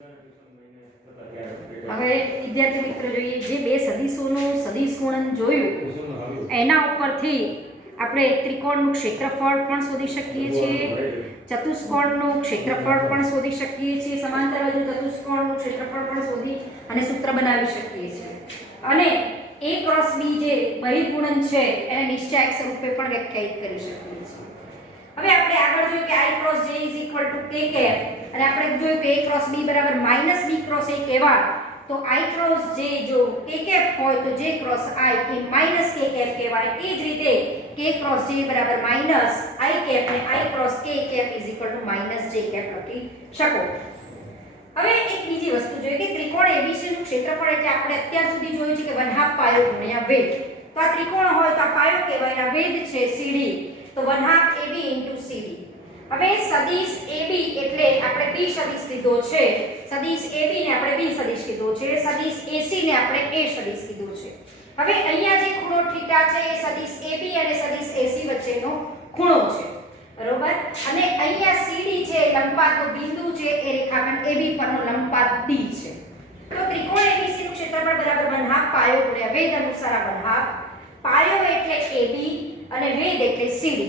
હવે વિદ્યાર્થી મિત્રો જોઈએ જે બે સદિશોનું સદિશ ગુણન જોયું એના ઉપરથી આપણે ત્રિકોણનું ક્ષેત્રફળ પણ શોધી શકીએ છીએ, ચતુષ્કોણનું ક્ષેત્રફળ પણ શોધી શકીએ છીએ, સમાંતર બાજુ ચતુષ્કોણનું ક્ષેત્રફળ પણ શોધી અને સૂત્ર બનાવી શકીએ છીએ અને a ક્રોસ b જે બહિર્ગુણન છે એને નિશ્ચાયક સ્વરૂપે પણ વ્યાખ્યાયિત કરી શકીએ છીએ. હવે આપણે આગળ જોયું કે i cross j k cap અને આપણે જોયું કે a ક્રોસ b બરાબર -b ક્રોસ a કહેવાય તો i ક્રોસ j જો k કેપ હોય તો j ક્રોસ i એ -k કેપ કહેવાય. એ જ રીતે k ક્રોસ j બરાબર -i કેપ અને i cross k cap -j cap લખી શકો. હવે એક બીજી વસ્તુ જોઈએ કે ત્રિકોણ ABC નું ક્ષેત્રફળ એટલે આપણે અત્યાર સુધી જોયું છે કે 1/2 પાયો ગુણ્યા વેધ. તો આ ત્રિકોણ હોય તો આ પાયો કહેવાય, આ વેધ છે CD તો 1/2 AB CD. હવે સદિશ AB એટલે આપણે B સદિશ લીધો છે, સદિશ AB ને આપણે B સદિશ લીધો છે, સદિશ AC ને આપણે A સદિશ લીધો છે. હવે અહીંયા જે ખૂણો થીટા છે એ સદિશ AB અને સદિશ AC વચ્ચેનો ખૂણો છે, બરોબર. અને અહીંયા CD છે લંબપાતનો બિંદુ છે એ રેખાખંડ AB પરનો લંબપાત D છે. તો ત્રિકોણ ABC નું ક્ષેત્રફળ બરાબર 1/2 પાયો ગુણ્યા વેધ અનુસાર 1/2 પાયો એટલે AB અને વેધ એટલે CD.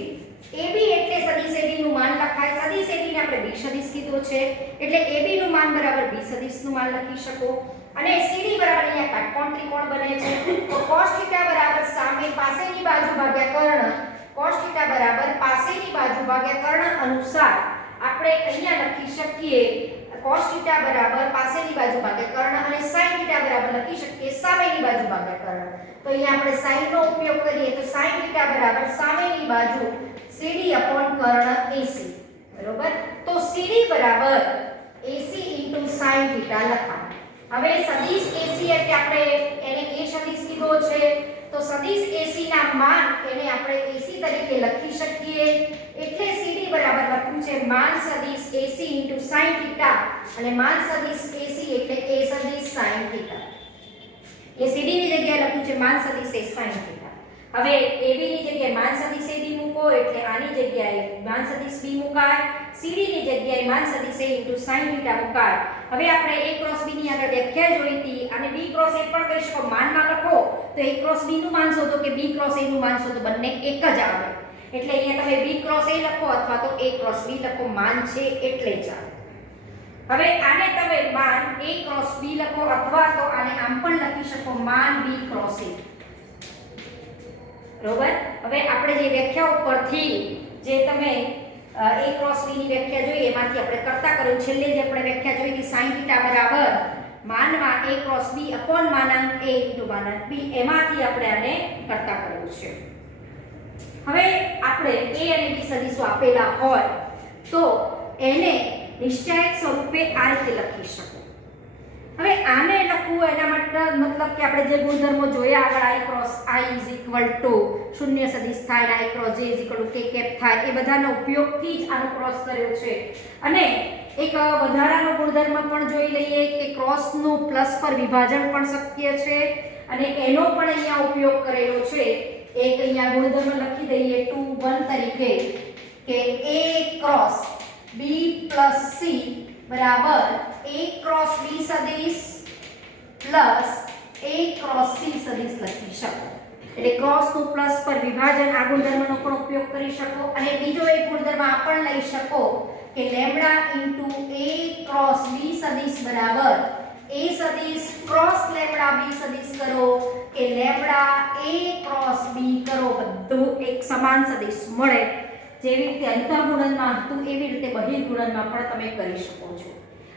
AB એટલે સદિશ AB નું માન લખાય, સદિશ AB ને આપણે B સદિશ કીધો છે એટલે AB નું માન બરાબર B સદિશ નું માન લખી શકો. અને CD બરાબર અહીંયા કાટકોણ ત્રિકોણ બને છે તો cos θ બરાબર સામે પાસેની બાજુ ભાગ્યા કર્ણ, cos θ બરાબર પાસેની બાજુ ભાગ્યા કર્ણ અનુસાર આપણે અહીંયા લખી શકીએ cos θ બરાબર પાસેની બાજુ ભાગ્યા કર્ણ અને sin θ બરાબર લખી શકીએ સામેની બાજુ ભાગ્યા કર્ણ. તો અહીંયા આપણે sin નો ઉપયોગ કરીએ તો sin θ બરાબર સામેની બાજુ CD કર્ણ AC, બરોબર. તો CD બરાબર AC sin θ લખાય. હવે સદિશ AC એટલે આપણે એને A સદિશ કીધો છે તો સદિશ AC ના માન એને આપણે AC તરીકે લખી શકીએ એટલે CD બરાબર લખ્યું છે માન સદિશ AC sin θ અને માન સદિશ AC એટલે A સદિશ sin θ. એ CD ની જગ્યાએ લખ્યું છે માન સદિશ A sin θ. હવે AB ની જગ્યાએ માન સદિશ AB મૂકો એટલે આની જગ્યાએ માન સદિશ B મુકાય, CD ની જગ્યાએ માન સદિશ A sin θ મુકાય. હવે આપણે A ક્રોસ B ની આગળ વ્યાખ્યા જોઈ હતી અને B ક્રોસ A પણ કહી શકો, માનમાં લખો તો A ક્રોસ B નું માન શોધો કે B ક્રોસ A નું માન શોધો, બંને એક જ આવે. એટલે અહીંયા તમે B ક્રોસ A લખો અથવા તો A ક્રોસ B લખો, માન છે એટલે ચાલે. હવે આને તમે માન A ક્રોસ B લખો અથવા તો આને આમ પણ લખી શકો માન B ક્રોસ A, બરોબર. હવે આપણે જે વ્યાખ્યા ઉપરથી જે તમે a ક્રોસ b ની વ્યાખ્યા જોઈ એમાંથી આપણે કરતા કર્યું, છેલ્લે જે આપણે વ્યાખ્યા જોઈ કે sin θ બરાબર માનમાં a ક્રોસ b અપોન માનાંક a માનાંક b, એમાંથી આપણે આને કરતા કર્યું છે. હવે આપણે a અને b સદિશો આપેલા હોય તો એને નિશ્ચાયક સ્વરૂપે આ રીતે લખી શકો. હવે આને લખવું એના માટે મતલબ કે આપણે જે ગુણધર્મો જોયા આગળ i ક્રોસ i શૂન્ય સદિશ થાય, i cross j k cap થાય, એ બધાનો ઉપયોગથી જ આનો ક્રોસ કર્યો છે. અને એક વધારાનો ગુણધર્મ પણ જોઈ લઈએ કે ક્રોસનું પ્લસ પર વિભાજન પણ શક્ય છે અને એનો પણ અહીંયા ઉપયોગ કરેલો છે. એક અહીંયા ગુણધર્મ લખી દઈએ 2 1 તરીકે કે a ક્રોસ b c બરાબર a ક્રોસ b સદિશ પ્લસ a ક્રોસ c સદિશ લખી શકો. એટલે ક્રોસનું પ્લસ પર વિભાજન આ ગુણધર્મનો પણ ઉપયોગ કરી શકો. અને બીજો એક ગુણધર્મ આ પણ લઈ શકો કે લેમ્બડા a ક્રોસ b સદિશ બરાબર a સદિશ ક્રોસ લેમ્બડા b સદિશ કરો કે લેમ્બડા a ક્રોસ b કરો, બધું એક સમાન સદિશ મળે. જેવી રીતે અંતઃગુણનમાં હતું એવી રીતે બહિર્ગુણનમાં પણ તમે કરી શકો છો.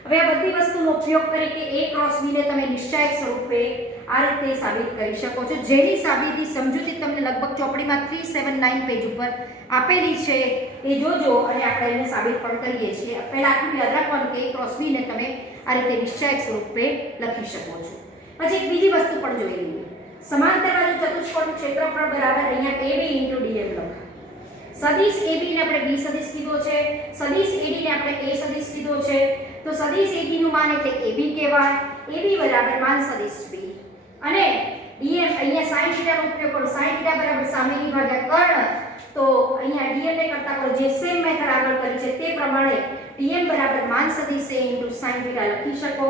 હવે આ બધી વસ્તુનો ઉપયોગ કરીને a ક્રોસ b ને તમે નિશ્ચાયક સ્વરૂપે આ રીતે સાબિત કરી શકો છો, જેની સાબિતી સમજૂતી તમને લગભગ ચોપડીમાં 379 પેજ ઉપર આપેલી છે એ જોજો અને આપણે એને સાબિત પણ કરીએ છીએ. પહેલા આટલું યાદ રાખવાનું કે a ક્રોસ b ને તમે આ રીતે નિશ્ચાયક સ્વરૂપે લખી શકો છો. પછી એક બીજી વસ્તુ પણ જોઈ લઈએ. સમાંતર બાજુ ચતુષ્કોણનું ક્ષેત્રફળ બરાબર અહીંયા AB * dm લખાય. સદિશ AB ને આપણે B સદિશ કીધો છે, સદિશ AD ને આપણે A સદિશ કીધો છે. તો સદિશ AD નું માન એટલે AB કહેવાય, AB બરાબર માન સદિશ B અને dm અહીંયા sin θ નો ઉપયોગ કરો, sin θ બરાબર સામેની ભાગ્યા કર્ણ. તો અહીંયા dm ને કરતા કરો જે સેમ મેથડ આગળ કરી છે તે પ્રમાણે dm બરાબર માન સદિશ a * sin θ લખી શકો.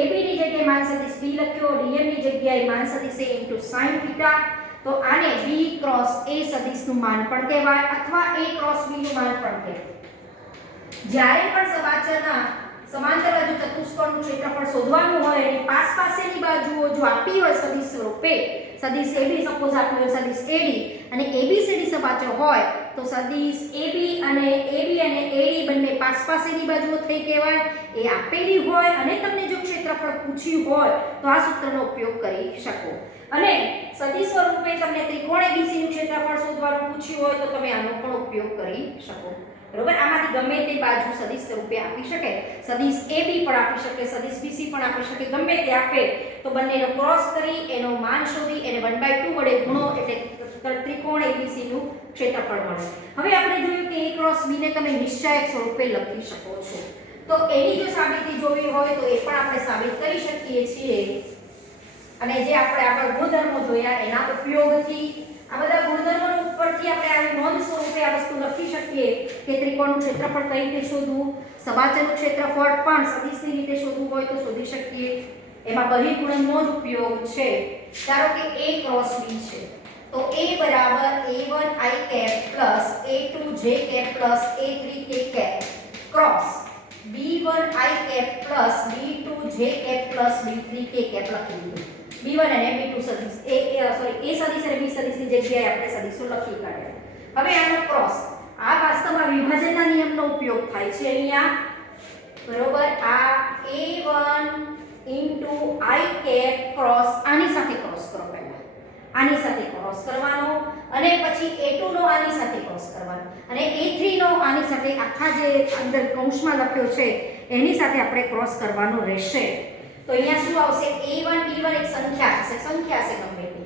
ab ની જગ્યાએ માન સદિશ b લખ્યો, dm ની જગ્યાએ માન સદિશ a * sin θ. તો આને b ક્રોસ a સદિશનું માન પણ કહેવાય અથવા a ક્રોસ b નું માન પણ કહેવાય. જ્યારે પણ સબાચરના સમાંતર બાજુ ચતુષ્કોણનું ક્ષેત્રફળ શોધવાનું હોય અને પાસેની બાજુઓ જો આપી હોય સદિશ સ્વરૂપે, સદિશ AB સપોઝ આપ્યું હોય સદિશ AD અને ABCD સબાચર હોય તો સદિશ AB અને AD બંને પાસેની બાજુઓ થઈ કહેવાય. એ આપેલી હોય અને તમને જો ક્ષેત્રફળ પૂછ્યું હોય તો આ સૂત્રનો ઉપયોગ કરી શકો. અને સદિશ સ્વરૂપે તમને ત્રિકોણ ABC નું ક્ષેત્રફળ શોધવાનું પૂછ્યું હોય તો તમે આનો પણ ઉપયોગ કરી શકો. બરોબર, આમાંથી ગમે તે બાજુ સદિશ સ્વરૂપે આપી શકે. સદિશ AB પણ આપી શકે, સદિશ BC પણ આપી શકે, ગમે તે આપે તો બંનેનો ક્રોસ કરી એનો માન શોધી એને 1/2 વડે ગુણો એટલે ત્રિકોણ ABC નું ક્ષેત્રફળ મળે. હવે આપણે જોયું કે A ક્રોસ B ને તમે નિશ્ચાયક સ્વરૂપે લખી શકો છો. તો એની જો સાબિતી જોવી હોય તો એ પણ આપણે સાબિત કરી શકીએ છીએ. અને જે આપણે આગળ ગુણધર્મો જોયા એના ઉપયોગથી આ બધા ગુણધર્મોનો ઉપરથી આપણે આવી નોંધ સ્વરૂપે આ વસ્તુ લખી શકીએ કે ત્રિકોણનું ક્ષેત્રફળ કઈ રીતે શોધવું, સબાચરનું ક્ષેત્રફળ પણ સદિશની રીતે શોધવું હોય તો શોધી શકીએ. એમાં બહિર્ગુણનનો જ ઉપયોગ છે. ધારો કે A ક્રોસ B છે તો A બરાબર A1 I cap plus A2 J cap plus A3 K cap cross B1 I cap plus B2 J cap plus B3 K cap લખી દીધું. B1 અને B2 સદિશ A સદિશ અને B સદિશની જગ્યાએ આપણે સદિશો લખી કાઢ્યા. હવે આનો ક્રોસ આ વાસ્તવમાં વિભાજનના નિયમનો ઉપયોગ થાય છે અહીંયા. બરોબર, આ A1 * I કેપ ક્રોસ આની સાથે ક્રોસ કરો. પહેલા આની સાથે ક્રોસ કરવાનો અને પછી A2 નો આની સાથે ક્રોસ કરવાનો અને A3 નો આની સાથે આખા જે અંદર કૌંસમાં લખ્યો છે એની સાથે આપણે ક્રોસ કરવાનો રહેશે. તો અહીંયા શું આવશે? A1 B1 એક સંખ્યા છે ગમે તે.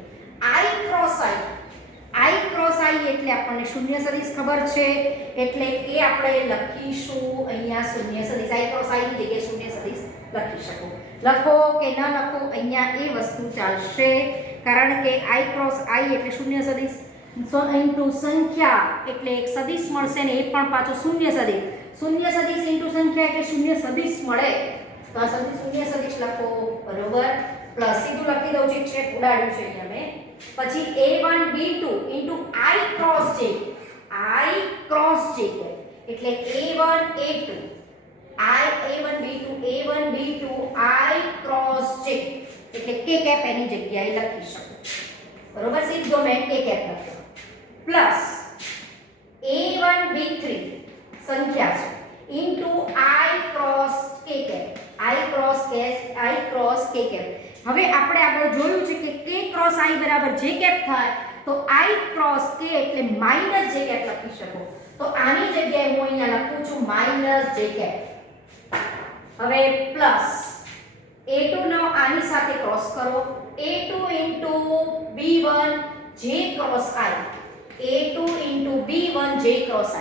I ક્રોસ I એટલે આપણને શૂન્ય સદિશ ખબર છે એટલે એ આપણે લખીશું અહીંયા શૂન્ય સદિશ. I ક્રોસ I ની જગ્યાએ શૂન્ય સદિશ લખી શકો. લખો કે ન લખો અહીંયા એ વસ્તુ ચાલશે કારણ કે I ક્રોસ I એટલે શૂન્ય સદિશ ઇન્ટુ સંખ્યા એટલે એક સદિશ મળશે ને એ પણ પાછો શૂન્ય સદિશ. શૂન્ય સદિશ ઇન્ટુ સંખ્યા એટલે શૂન્ય સદિશ મળે. તો આ શૂન્ય સદિશ લખો. બરોબર, પ્લસ સીધું લખી દઉં છું, છે ઉડાડ્યું છે અહીંયા મેં. પછી A1 B2 I cross J એટલે A1 A2 A1 B2 I cross J એટલે K કેપ એની જગ્યાએ લખી શકો. બરોબર, સીધો મેં K કેપ લખ્યો પ્લસ A1 B3 સંખ્યા છે into I cross K cap K cap. હવે આપણે આગળ જોયું છે કે K ક્રોસ I બરાબર J કેપ થાય તો I ક્રોસ K એટલે માઈનસ J કેપ લખી શકો. તો આની જગ્યાએ હું અહીંયા લખું છું માઈનસ J કેપ. હવે પ્લસ A2 નો આની સાથે ક્રોસ કરો. A2 * B1 J cross I A2 * B1 J cross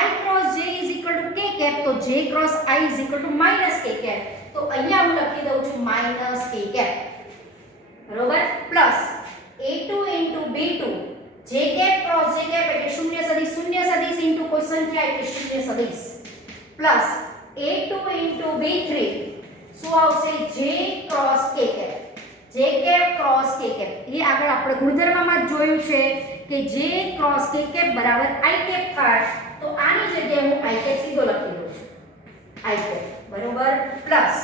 I cross J = K cap તો J cross I = minus K cap. તો અહીંયા હું લખી દઉં છું માઈનસ K કેપ. બરોબર, plus A2 * B2 J cap cross J cap એટલે શૂન્ય સદિશ ઇન્ટુ કોઈ સંખ્યા એટલે શૂન્ય સદિશ પ્લસ A2 * B3 શું આવશે? J cross K cap. J cap cross K cap એ આગળ આપણે ગુણધર્મમાં જ જોયું છે કે J ક્રોસ K કેપ બરાબર I કેપ થાય. તો આની જગ્યાએ હું I કેપ સીધો લખી દઉં છું I કેપ. બરોબર, પ્લસ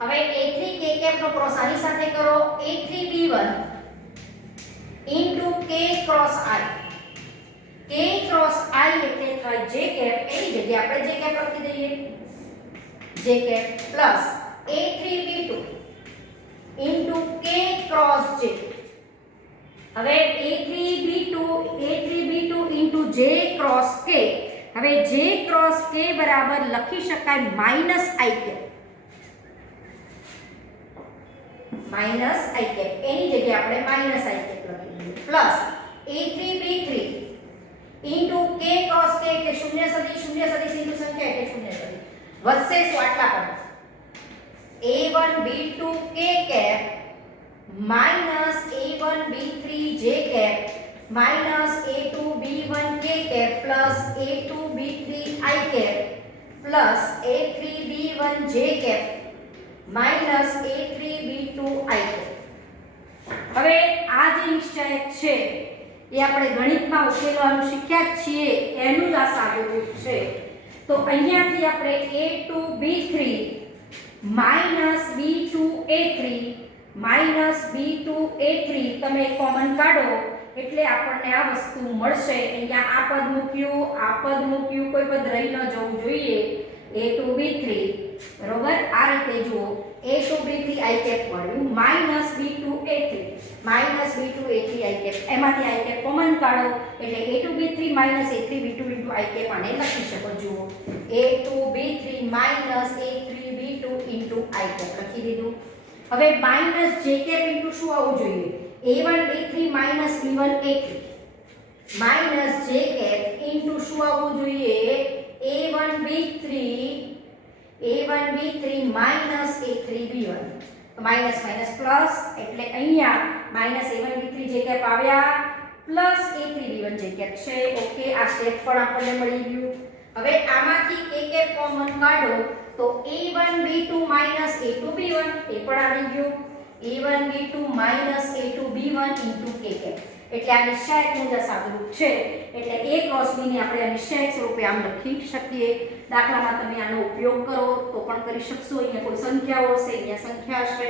હવે A3 K કેપ નો ક્રોસ આની સાથે કરો. A3 B1 * K cross I K cross I એટલે થાય J કેપ. એની જગ્યાએ આપણે J કેપ લખી દઈએ J cap plus A3 B2 * K cross J. હવે A3 B2 * J cross K. હવે J ક્રોસ K બરાબર લખી શકાય માઈનસ I કેપ. એની જગ્યાએ આપણે માઈનસ I કેપ લખી દઈએ plus A3 B3 * K cross K એટલે શૂન્ય સદિશ ઇન્ટુ સંખ્યા એટલે શૂન્ય સદિશ વધશે શું આટલા પર A1 B2 K cap minus A1 B3 J cap minus A2 B1 K cap plus A2 B3 I cap plus a3b1 j cap minus a3b2 i cap. હવે આ જે નિશ્ચયક છે એ આપણે ગણિતમાં ઉકેલવાનું શીખ્યા જ છીએ, એનું જ આ સાદું રૂપ છે। તો અહીંયાથી આપણે a2b3 minus b2a3 minus b2a3 તમે કોમન કાઢો એટલે આપણને આ વસ્તુ મળશે। અહીંયા આ પદ મૂક્યું, કોઈ પદ રહી ન જવું જોઈએ। a2b3 બરોબર, આ રીતે જુઓ a2b3 i કેપ મળ્યું માઇનસ b2a3 i કેપ, એમાંથી i કેપ કોમન કાઢો એટલે a2b3 minus a3b2 into i cap આને લખી શકો। જુઓ a2b3 minus a3b2 into i cap લખી દીધું। હવે માઇનસ j કેપ ઇન્ટુ શું આવવું જોઈએ? a1b3 minus b1a3 minus j cap into શું આવવું જોઈએ? a1b3 minus a3b1, minus minus plus એટલે અહીંયા માઇનસ a1b3 j કેપ આવ્યા પ્લસ a3b1 j કેપ છે। ઓકે, આ સ્ટેપ પણ આપણને મળી ગયું। હવે આમાંથી a કેપ કોમન કાઢો તો a1b2 માઇનસ a2b1 એ પણ આવી ગયું, a1b2 minus a2b1 into k cap, એટલે આ નિશ્ચયકનું જ સાદુરૂપ છે। એટલે a ક્રોસ b ને આપણે નિશ્ચયક સ્વરૂપે આમ લખી શકીએ। દાખલામાં તમે આનો ઉપયોગ કરો તો પણ કરી શકશો। અહીંયા કોઈ સંખ્યાઓ હશે, અહીંયા સંખ્યા હશે,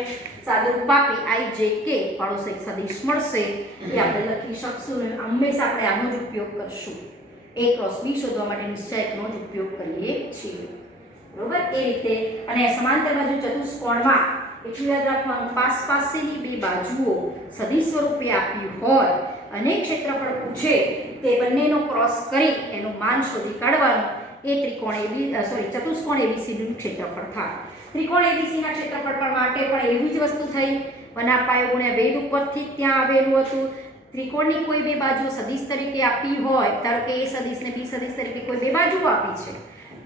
સાદુરૂપ આપી i j k પાડોશી સદિશ મળશે એ આપણે લખી શકશું ને હંમેશા આપણે આનો જ ઉપયોગ કરશું। a ક્રોસ b શોધવા માટે નિશ્ચયકનો જ ઉપયોગ કરીએ છીએ, બરોબર। એ રીતે અને સમાંતર બાજુ ચતુષ્કોણમાં એટલું યાદ રાખવાનું, પાસેની બે બાજુઓ સદિશ સ્વરૂપે આપી હોય અને ક્ષેત્રફળ પૂછે તે બંનેનો ક્રોસ કરી એનું માન શોધી કાઢવાનું। એ ચતુષ્કોણ ABC નું ક્ષેત્રફળ થાય। ત્રિકોણ ABC ના ક્ષેત્રફળ પર માટે પણ એવી જ વસ્તુ થઈ, 1/π ગુણ્યા વેધ ઉપરથી ત્યાં આવેલું હતું। ત્રિકોણની કોઈ બે બાજુ સદિશ તરીકે આપી હોય, ધારો કે a સદિશ ને b સદિશ તરીકે કોઈ બે બાજુ આપી છે,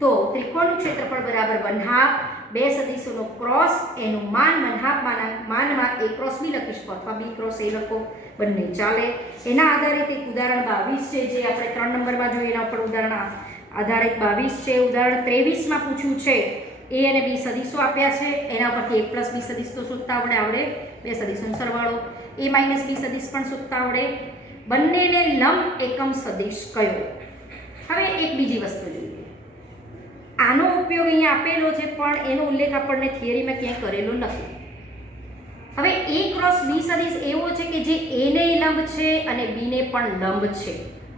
તો ત્રિકોણનું ક્ષેત્રફળ બરાબર 1/2 બે સદિશોનો ક્રોસ એનું માન 1/2 માનમાં a ક્રોસ b લખી શકો અથવા b ક્રોસ a લખો, બંને ચાલે। એના આધારિત એક ઉદાહરણ 22 છે જે આપણે 3 નંબરમાં જોઈએ, એના ઉપર ઉદાહરણ આધારિત 22 છે। ઉદાહરણ 23 માં પૂછ્યું છે a અને b સદિશો આપ્યા છે, એના પરથી a b સદિશ તો શોધતા આવડે, બે સદિશોનો સરવાળો, a b સદિશ પણ શોધતા આવડે। બંનેને લંબ એકમ સદિશ કયો? હવે એક બીજી વસ્તુ જોઈએ, આનો ઉપયોગ અહીંયા આપેલો છે પણ એનો ઉલ્લેખ આપણને થિયરીમાં ક્યાંય કરેલો નથી। હવે a ક્રોસ b સદિશ એવો છે કે જે a ને લંબ છે અને b ને પણ લંબ છે।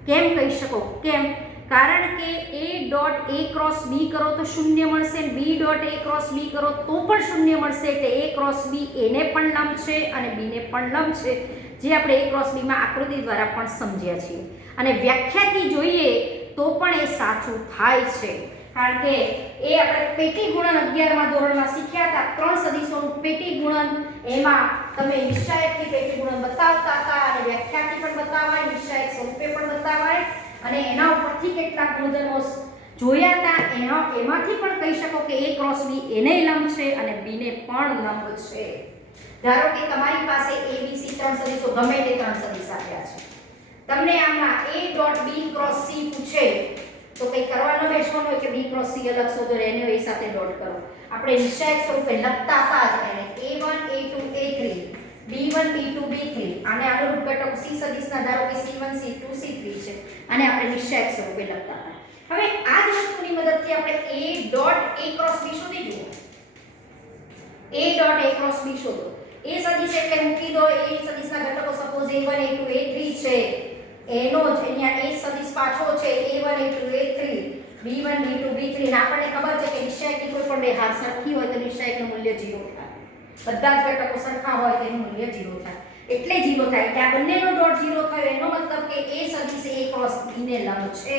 કેમ કહી શકો? કેમ? કારણ કે a dot a cross b કરો તો શૂન્ય મળશે, b dot a cross b કરો તો પણ શૂન્ય મળશે, એટલે a ક્રોસ b a ને પણ લંબ છે અને b ને પણ લંબ છે, જે આપણે a ક્રોસ b માં આકૃતિ દ્વારા પણ સમજ્યા છીએ। અને વ્યાખ્યાથી જોઈએ તો પણ એ સાચું થાય છે, કારણ કે એ આપણે પેટી ગુણન 11મા ધોરણમાં શીખ્યા હતા, ત્રણ સદિશોનું પેટી ગુણન, એમાં તમે નિશ્ચયકથી પેટી ગુણન બતાવતા હતા અને વ્યાખ્યાથી પણ બતાવાય, નિશ્ચયક સ્વરૂપે પણ બતાવાય અને એના ઉપરથી કેટલાક ગુણધર્મો જોયા હતા, એમાંથી પણ કહી શકો કે a ક્રોસ b એને લંબ છે અને b ને પણ લંબ છે। ધારો કે તમારી પાસે abc ત્રણ સદિશો ગમે તે ત્રણ સદિશ આપ્યા છે, તમને આમાં a dot b cross c પૂછે તો કંઈ કરવાનો બેસવાનો હોય કે b ક્રોસ c અલગ શોધો, એને એ સાથે ડોટ કરો। આપણે નિશ્ચયક સ્વરૂપે લખતા હતા જ એને a1 a2 a3 b1 b2 b3 આને અનુરૂપ ઘટકો c સદિશના ધારો કે c1 c2 c3 છે, અને આપણે નિશ્ચયક સ્વરૂપે લખતા હતા। હવે આ જ વસ્તુની મદદથી આપણે a dot a cross b શોધી જુઓ, a dot a cross b શોધો। a સદિશ એટલે મૂકી દો, a સદિશના ઘટકો સપોઝ a1 a2 a3 છે, એનો જ અહીંયા a સદિશ પાછો છે a1 a2 a3 b1 b2 b3 ને આપણને ખબર છે કે નિશ્ચયકની કોઈ પણ બે હાર સરખી હોય તો નિશ્ચયકનું મૂલ્ય 0 થાય, બધા જ ઘટકો સરખા હોય તેનું મૂલ્ય 0 થાય, એટલે 0 થાય કે આ બંનેનો ડોટ 0 થયો, એનો મતલબ કે a સદિશ a ક્રોસ b ને લંબ છે।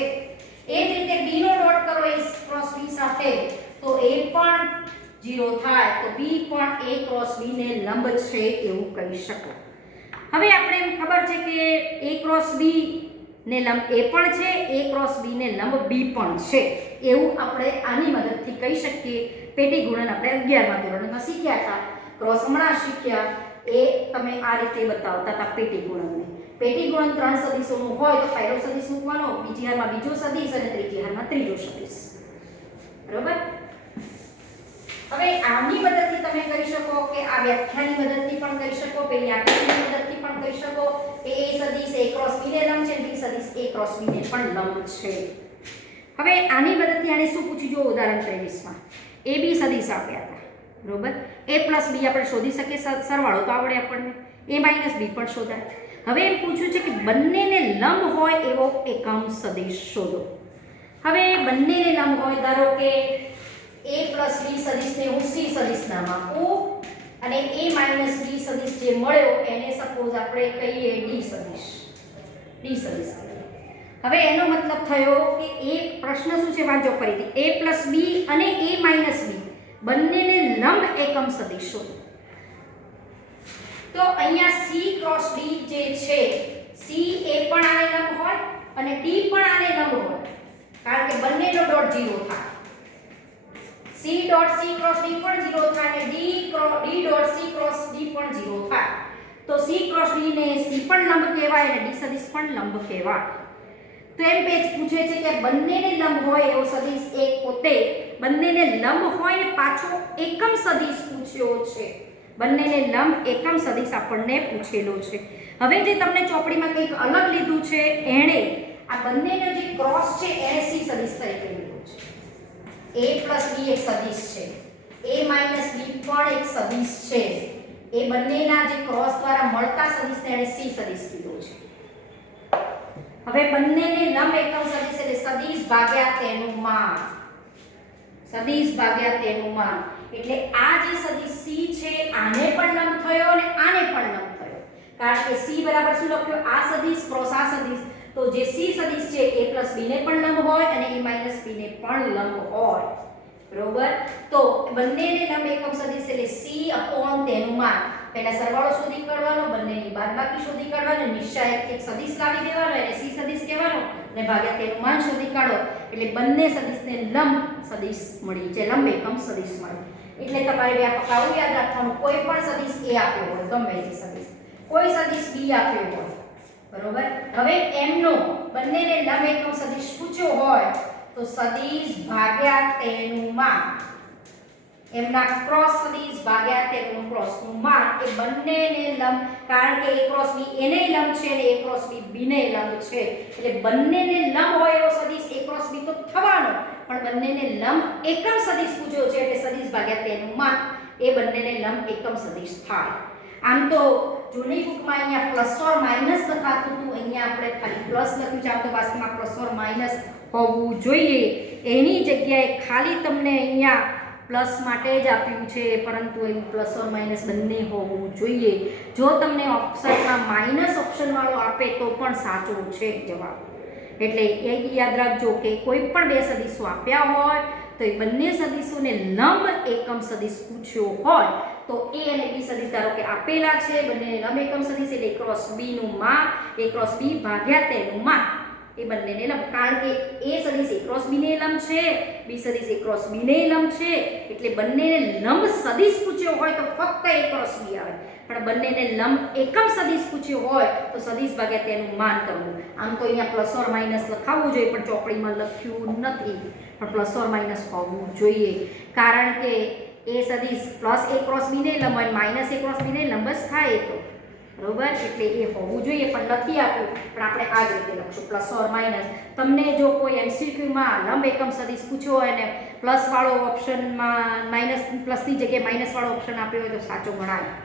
એ જ રીતે b નો ડોટ કરો a ક્રોસ b સાથે તો a પણ 0 થાય, તો b પણ a ક્રોસ b ને લંબ છે એવું કહી શકો। હવે આપણે ખબર છે કે a ક્રોસ b ને લંબ a પણ છે, a ક્રોસ b ને લંબ b પણ છે, એવું આપણે આની મદદથી કહી શકીએ। પેટી ગુણન આપણે 11મા ધોરણમાં શીખ્યા હતા, ક્રોસ હમણાં શીખ્યા, એ તમે આ રીતે બતાવતા હતા પેટી ગુણનને। પેટી ગુણન ત્રણ સદિશોનું હોય તો પહેલો સદિશ મૂકવાનો, બીજી હારમાં બીજો સદિશ અને ત્રીજી હારમાં ત્રીજો સદિશ। બરોબર. હવે આની મદદથી તમે કરી શકો કે આ વ્યાખ્યાની મદદથી પણ કરી શકો, પેલી આકૃતિની મદદથી પણ કરી શકો કે એ સદિશ a ક્રોસ b ને લંબ છે, બી સદિશ a ક્રોસ b ને પણ લંબ છે. હવે આની મદદથી આને શું પૂછ્યું જો ઉદાહરણ 23 માં a b સદિશ આપ્યા હતા, બરોબર. a plus b આપણે શોધી શકીએ, સરવાળો તો આવડે આપણને, a minus b પણ શોધાય. હવે એમ પૂછ્યું છે કે બંનેને લંબ હોય એવો એકમ સદિશ શોધો. હવે બંનેને લંબ હોય, ધારો કે a plus b સદિશને હું c સદિશ નામ આપું અને a minus b સદિશ જે મળ્યો એને સપોઝ આપણે કહીએ d સદિશ. હવે એનો મતલબ થયો કે એ પ્રશ્ન શું છે વાંચો ફરીથી, a plus b અને a minus b બંનેને લંબ એકમ સદિશ શોધો. તો અહીંયા c ક્રોસ d જે છે, c એ પણ આને લંબ હોય અને d પણ આને લંબ હોય, કારણ કે બંનેનો ડોટ 0 થાય. c dot c cross d પણ 0 થાય અને d dot c cross d પણ 0 થાય. તો c ક્રોસ d ને c પણ લંબ કહેવાય અને d સદિશ પણ લંબ કહેવાય. તો એમ પેજ પૂછે છે કે બંનેને લંબ હોય એવો સદિશ એક પોતે બંનેને લંબ હોય ને પાછો એકમ સદિશ પૂછ્યો છે. બંનેને લંબ એકમ સદિશ આપણને પૂછેલો છે. હવે જે તમને ચોપડીમાં કંઈક અલગ લીધું છે, એણે આ બંનેનો જે ક્રોસ છે એને c સદિશ તરીકે લીધો છે. a plus b એક સદિશ છે, a minus b પણ એક સદિશ છે. એ બંનેના જે ક્રોસ દ્વારા મળતા સદિશને એણે c સદિશ કીધો છે. હવે બંનેને લંબ એકમ સદિશ એટલે સદિશ ભાગ્યા તેનું માન. સદિશ ભાગ્યા તેનું માન એટલે આ જે સદિશ c છે આને પણ લંબ થયો અને આને પણ લંબ થયો, કારણ કે c બરાબર શું લખ્યો, આ સદિશ ક્રોસ આ સદિશ. તો જે c સદિશ છે a plus b ને પણ લંબ હોય અને a minus b ને પણ લંબ હોય, બરોબર. તો બંનેને લંબ એકમ સદિશ એટલે c upon તેનું માન. પહેલા સરવાળો શોધી કાઢવાનો, બંનેની બાદબાકી શોધી કાઢવાનો, નિશ્ચાયક એક સદિશ લાવી દેવાનો એને c સદિશ કહેવાનો અને ભાગ્યા તેનું માન શોધી કાઢો એટલે બંને સદિશને લંબ સદિશ મળી છે, લંબ એકમ સદિશ મળી. એટલે તમારે વ્યાપક આવું યાદ રાખવાનું, કોઈ પણ સદિશ a આપ્યો હોય, ગમે તે સદિશ, કોઈ સદિશ b આપ્યો હોય, બરોબર. હવે એમનો બંનેને લંબ એકમ સદિશ પૂછ્યો હોય તો સદિશ ભાગ્યા તેનું માન, એમના ક્રોસ સદિશ ભાગ્યા તેનું ક્રોસનું માન એ બંનેને લંબ, કારણ કે a ક્રોસ b એને લંબ છે અને a ક્રોસ b b ને લંબ છે એટલે બંનેને લંબ હોય એવો સદિશ a ક્રોસ b તો થવાનો, પણ બંનેને લંબ એકમ સદિશ પૂછ્યો છે એટલે સદિશ ભાગ્યા તેનું માન એ બંનેને લંબ એકમ સદિશ થાય. આમ તો જૂની બુકમાં અહીંયા પ્લસ ઓર માઇનસ લખાતું હતું, અહીંયા આપણે ખાલી પ્લસ લખ્યું છે. આમ તો વાસ્તવમાં પ્લસ ઓર માઇનસ હોવું જોઈએ, એની જગ્યાએ ખાલી તમને અહીંયા પ્લસ માટે જ આપ્યું છે, પરંતુ અહીં પ્લસ ઓર માઇનસ બંને હોવું જોઈએ. જો તમને ઓપ્શનમાં માઇનસ ઓપ્શન વાળો આપે તો પણ સાચો છે જવાબ. એટલે એ યાદ રાખજો કે કોઈ પણ બે સદિશો આપ્યા હોય તો એ બંને સદિશોને લંબ એકમ સદિશ પૂછ્યો હોય તો a અને b સદિશ ધારો કે આપેલા છે, બંનેને લંબ એકમ સદિશ એટલે a ક્રોસ b નું માન a ક્રોસ b ભાગ્યા તેનું માન એ બંનેને લંબ, કારણ કે a સદિશ a ક્રોસ b ને લંબ છે, b સદિશ a ક્રોસ b ને લંબ છે એટલે બંનેને લંબ સદિશ પૂછ્યો હોય તો ફક્ત a ક્રોસ b આવે, પણ બંનેને લંબ એકમ સદિશ પૂછ્યો હોય તો સદિશ ભાગ્યા તેનું માન કરવું. આમ તો અહીંયા પ્લસ ઓર માઇનસ લખાવવું જોઈએ પણ ચોપડીમાં લખ્યું નથી, પણ પ્લસ ઓર માઇનસ હોવું જોઈએ, કારણ કે એ સદિશ પ્લસ a ક્રોસ b ને લંબ હોય માઇનસ a ક્રોસ b ને લંબ જ થાય તો, બરોબર. એટલે એ હોવું જોઈએ પણ નથી આપ્યું, પણ આપણે આ જ રીતે લખશું પ્લસ ઓર માઇનસ. તમને જો કોઈ MCQમાં લંબ એકમ સદિશ પૂછ્યો હોય ને પ્લસ વાળો ઓપ્શનમાં માઇનસ પ્લસની જગ્યાએ માઇનસ વાળો ઓપ્શન આપ્યો હોય તો સાચો ગણાય.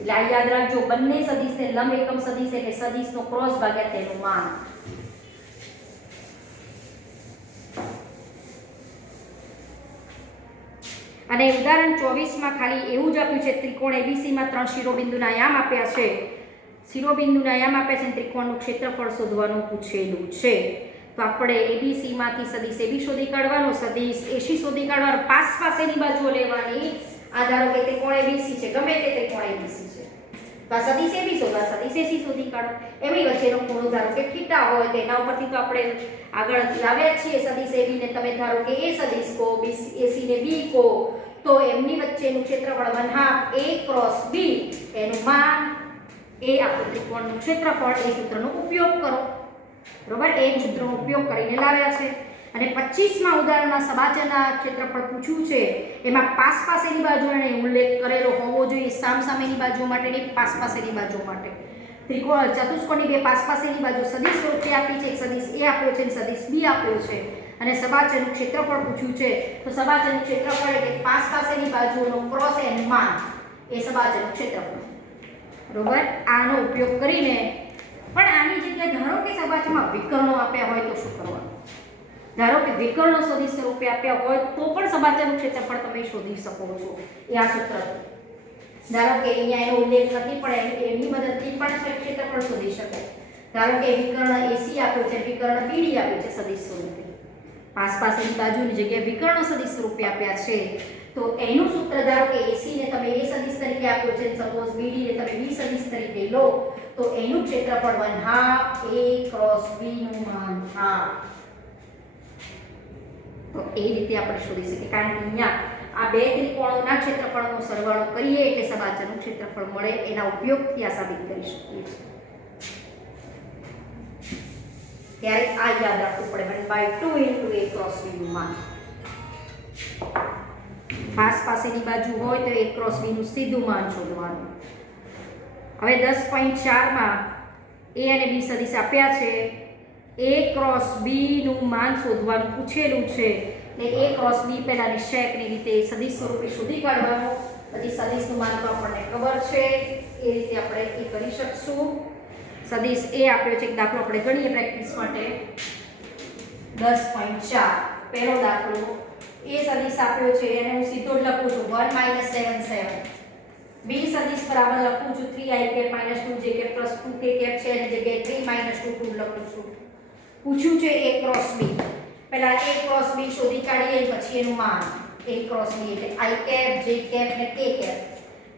એટલે આ યાદ રાખજો, બંને સદિશને લંબ એકમ સદિશ એટલે સદિશનો ક્રોસ ભાગ્યા તેનું માન. અને ઉદાહરણ 24 માં ખાલી એવું જ આપ્યું છે, ત્રિકોણ ABC માં 3 શિરોબિંદુના યામ આપ્યા છે, શિરોબિંદુના યામ આપ્યા છે અને ત્રિકોણનું ક્ષેત્રફળ શોધવાનું પૂછેલું છે. તો આપણે ABC માંથી સદિશ AB શોધી કાઢવાનો, સદિશ AC શોધી કાઢવાનો, પાસેની બાજુઓ લેવાની. આ ધારો કે ત્રિકોણ ABC છે, ગમે તે ત્રિકોણ ABC છે, તો આ સદિશ AB શોધવા, સદિશ AC શોધી કાઢો. એમની વચ્ચેનો ખૂણો ધારો કે થીટા હોય તો એના ઉપરથી તો આપણે આગળ લાવ્યા છીએ સદિશ AB ને તમે ધારો કે A સદિશ કહો, AC ને B કહો, તો એમની વચ્ચેનું ક્ષેત્રફળ 1/2 a ક્રોસ b એનું માન એ આપણું ત્રિકોણનું ક્ષેત્રફળ એ સૂત્રનો ઉપયોગ કરો, બરોબર. એ સૂત્રનો ઉપયોગ કરીને લાવ્યા છે. અને 25માં ઉદાહરણમાં સબાચરના ક્ષેત્રફળ પૂછ્યું છે એમાં પાસેની બાજુ એને ઉલ્લેખ કરેલો હોવો જોઈએ, સામસામેની બાજુ માટે નહીં, પાસેની બાજુ માટે. ત્રિકોણ ચતુષ્કોણની બે પાસેની બાજુ સદિશ સ્વરૂપે આપી છે, એક સદિશ એ આપ્યો છે અને સદિશ બી આપ્યો છે અને સબાચરનું ક્ષેત્રફળ પૂછ્યું છે. તો સબાચરનું ક્ષેત્રફળ એટલે પાસેની બાજુનો ક્રોસ એન માન એ સબાચરનું ક્ષેત્રફળ. બરોબર, આનો ઉપયોગ કરીને પણ આની જગ્યાએ ધારો કે સબાચરમાં વિકર્ણો આપ્યા હોય તો શું કરવાનું? ધારો કે વિકર્ણો સદિશ સ્વરૂપે આપ્યા હોય તો પણ સબાચરનું ક્ષેત્રફળ તમે શોધી શકો છો. એ આ સૂત્ર ધારો કે અહીંયા એનો ઉલ્લેખ નથી પણ એની મદદથી પણ ક્ષેત્રફળ શોધી શકાય. ધારો કે વિકર્ણ AC આપ્યો છે, વિકર્ણ BD આપ્યો છે સદિશ સ્વરૂપે, પાસેની બાજુની જગ્યાએ વિકર્ણો સદિશ સ્વરૂપે આપ્યા છે તો એનું સૂત્ર ધારો કે AC ને તમે A સદિશ તરીકે આપ્યો છે, સપોઝ BD ને તમે B સદિશ તરીકે લો તો એનું ક્ષેત્રફળ 1/2 A ક્રોસ B નું માન 1/2. તો એ રીતે આપણે શોધી શકીએ કારણ કે અહીંયા આ બે ત્રિકોણોના ક્ષેત્રફળનો સરવાળો કરીએ એટલે સબાચરનું ક્ષેત્રફળ મળે. એના ઉપયોગથી આ સાબિત કરી શકીએ છીએ. ત્યારે આ યાદ રાખવું પડે 1/2 A ક્રોસ B નું માન. પાસેની બાજુ હોય તો A ક્રોસ B નું સીધું માન શોધવાનું. હવે 10.4માં A અને B સદિશ આપ્યા છે, A ક્રોસ B નું માન શોધવાનું પૂછેલું છે એટલે A ક્રોસ B પહેલા નિશ્ચયકની રીતે સદિશ સ્વરૂપે શોધી કાઢવાનું, પછી સદિશનું માન તો આપણને ખબર છે એ રીતે આપણે એ કરી શકશું. સદિશ A આપ્યો છે, એક દાખલો આપણે ગણીએ પ્રેક્ટિસ માટે. 10.4 પહેલો દાખલો, A સદિશ આપ્યો છે એને હું સીધો જ લખું છું 1 - 7 7. B સદિશ બરાબર લખું છું 3i - 2j + 2k છે એની જગ્યાએ 3 - 2 2 લખું છું. પૂછ્યું છે A ક્રોસ B. પહેલા A ક્રોસ B શોધી કાઢીએ પછી એનું માન. A ક્રોસ B એટલે i કેપ, j કેપ ને k કેપ.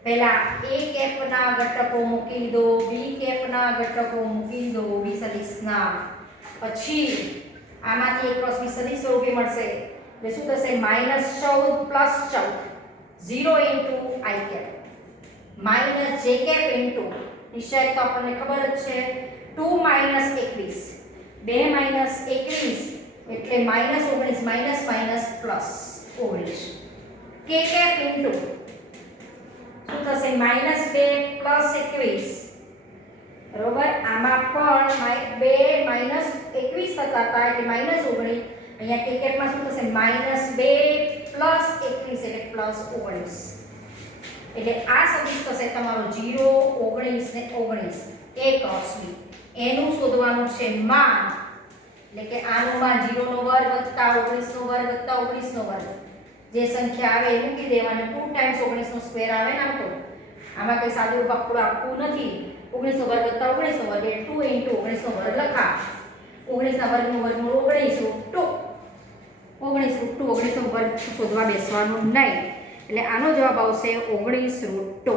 પહેલા A કેપના ઘટકો મૂકી દો, B કેપના ઘટકો મૂકી દો B સદિશના. પછી આમાંથી A ક્રોસ B સદિશ સ્વરૂપે મળશે એટલે શું થશે -14 + 14 0 * i cap - j cap into નિશ્ચય તો આપણને ખબર જ છે 2 - 21 2 - 21 એટલે -19 - +19 k કેપ ઇન્ટુ શું થશે -2 + 21. બરોબર, આમાં પણ 2 - 21 થતા હતા એટલે -19. અહીંયા k કેપમાં શું થશે -2 + 21 એટલે +19. એટલે આ સદિશ થશે તમારો 0 19 ને 19 A ક્રોસ B. એનું શોધવાનું છે માન એટલે કે આનું માન 0 નો વર્ગ વત્તા 19 નો વર્ગ વત્તા 19 નો વર્ગ જે સંખ્યા આવે એ મૂકી દેવાની. 2 ટાઈમ્સ 19 નો સ્ક્વેર આવે ને તો આમાં કોઈ સાદું પકડું આપવું નથી. 19 નો વર્ગ વત્તા 19 નો વર્ગ એટલે 2 * 19 નો વર્ગ લખા. 19 ના વર્ગનું વર્ગમૂળ 19 √2 19 √2 19 નો વર્ગ શોધવા બેસવાનું નહીં એટલે આનો જવાબ આવશે 19 √2.